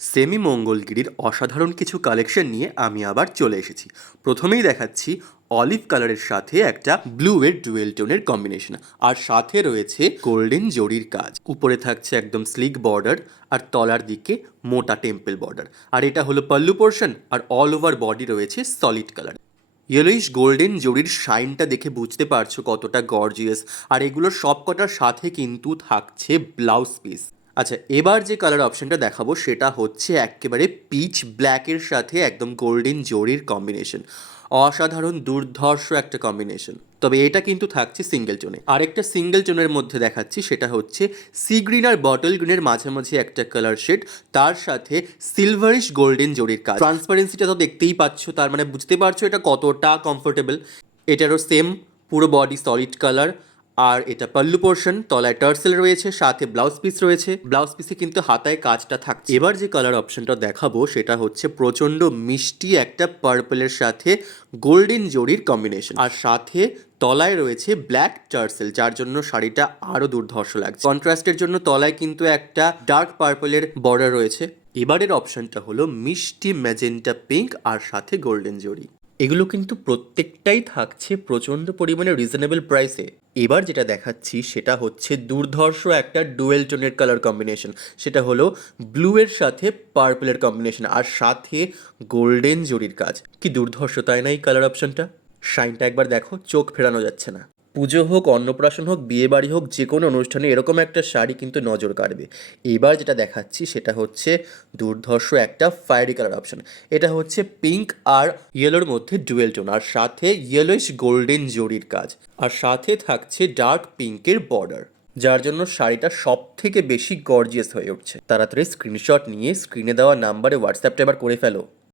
Semi মঙ্গলগিরির অসাধারণ কিছু collection নিয়ে আমি আবার চলে এসেছি। প্রথমেই দেখাচ্ছি অলিভ কালারের সাথে একটা ব্লু এর ডুয়েল টোনের কম্বিনেশন আর সাথে রয়েছে গোল্ডেন জরির কাজ। উপরে থাকছে একদম স্লিক বর্ডার আর তলার দিকে মোটা টেম্পল বর্ডার। আর এটা হলো পাল্লু পোর্শন আর অল ওভার বডি রয়েছে সলিড কালার। ইয়েলোইশ গোল্ডেন জরির শাইনটা দেখে বুঝতে পারছ কতটা গর্জিয়াস। আর এগুলোর সবকটার সাথে কিন্তু থাকছে ব্লাউজ পিস। আচ্ছা এবার যে কালার অপশনটা দেখাবো সেটা হচ্ছে একেবারে পিচ ব্ল্যাকের সাথে একদম গোল্ডেন জরির কম্বিনেশন অসাধারণ, দুর্ধর্ষ একটা কম্বিনেশন তবে এটা কিন্তু থাকছে সিঙ্গেল টোনে আরেকটা সিঙ্গেল টোনের মধ্যে দেখাচ্ছি, সেটা হচ্ছে সি গ্রিন আর বটল গ্রিনের মাঝামাঝি একটা কালার শেড তার সাথে সিলভারিশ গোল্ডেন জরির কাজ। ট্রান্সপারেন্সিটা তো দেখতেই পাচ্ছ, তার মানে বুঝতে পারছ এটা কতটা কমফোর্টেবল এটারও সেম পুরো বডি সলিড কালার আর এটা পাল্লু পোর্শন তলায় টার্সেল রয়েছে, সাথে ব্লাউজ পিস রয়েছে। ব্লাউজ পিসে কিন্তু হাতায় কাজটা থাকছে। এবার যে কালার অপশনটা দেখাবো, সেটা হচ্ছে প্রচণ্ড মিষ্টি একটা পার্পলের সাথে গোল্ডেন জরির কম্বিনেশন আর সাথে তলায় রয়েছে ব্ল্যাক টার্সেল, যার জন্য শাড়িটা আরও দুর্ধর্ষ লাগছে। কন্ট্রাস্টের জন্য তলায় কিন্তু একটা ডার্ক পার্পলের বর্ডার রয়েছে। এবারের অপশনটা হলো মিষ্টি ম্যাজেন্টা পিঙ্ক আর সাথে গোল্ডেন জরি। এগুলো কিন্তু প্রত্যেকটাই থাকছে প্রচণ্ড পরিমাণে রিজনেবল প্রাইসে এবার যেটা দেখাচ্ছি সেটা হচ্ছে দুর্ধর্ষ একটা ডুয়েল টোনের কালার কম্বিনেশন সেটা হলো ব্লু এর সাথে পার্পলের কম্বিনেশন আর সাথে গোল্ডেন জরির কাজ। কি দুর্ধর্ষ তাই না এই কালার অপশনটা শাইনটা একবার দেখো, চোখ ফেরানো যাচ্ছে না। পুজো হোক, অন্নপ্রাশন হোক বিয়ে বাড়ি হোক, যে কোনো অনুষ্ঠানে এরকম একটা শাড়ি কিন্তু নজর কাড়বে। এবার যেটা দেখাচ্ছি সেটা হচ্ছে দুর্ধর্ষ একটা ফায়ারি কালার অপশন এটা হচ্ছে পিঙ্ক আর ইয়েলোর মধ্যে ডুয়েল টোন আর সাথে ইয়েলোইশ গোল্ডেন জরির কাজ। আর সাথে থাকছে ডার্ক পিঙ্কের বর্ডার যার জন্য শাড়িটা সব থেকে বেশি গর্জিয়াস হয়ে উঠছে। তাড়াতাড়ি স্ক্রিনশট নিয়ে স্ক্রিনে দেওয়া নাম্বারে হোয়াটসঅ্যাপটা এবার করে ফেলো।